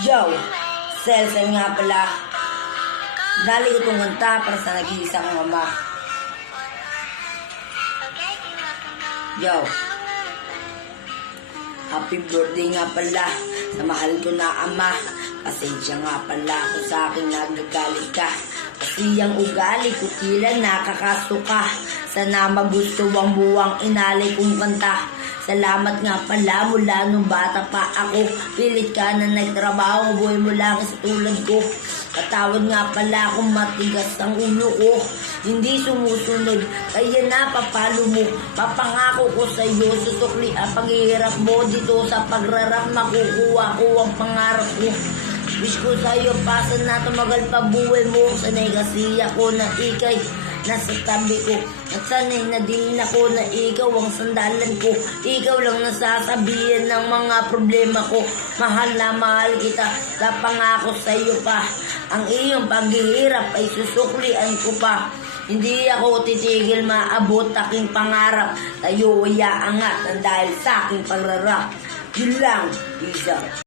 Yo, Celsa nga pala. Dali ko itong kanta para sa nag-iisang mama. Yo, happy birthday nga pala sa mahal ko na ama. Pasensya nga pala kung sa akin nagagalit ka. Kasi ang ugali ko tila nakakasuka. Sana magusto ang buwang inalay kong kanta. Salamat nga pala mula nung bata pa ako. Pilit ka na nagtrabaho, buhay mo lang sa tulad ko. Katawad nga pala kung matigas ang ulo ko. Hindi sumusunod, kaya napapalo mo. Papangako ko sa iyo, susukli ang paghihirap mo. Dito sa pagrarap, makukuha ko ang pangarap ko. Wish ko sa iyo, pasa na tumagal pa buhay mo. Sanay kasi ako na ikay nasa tabi ko. At sanay na din ako na ikaw ang sandalan ko. Ikaw lang nasasabihan ng mga problema ko. Mahal na mahal kita, napangako sa iyo pa. Ang iyong paghihirap ay susuklian ko pa. Hindi ako titigil maabot aking pangarap. Tayo ay aangat dahil sa aking pagrarap. Yun lang, Isa.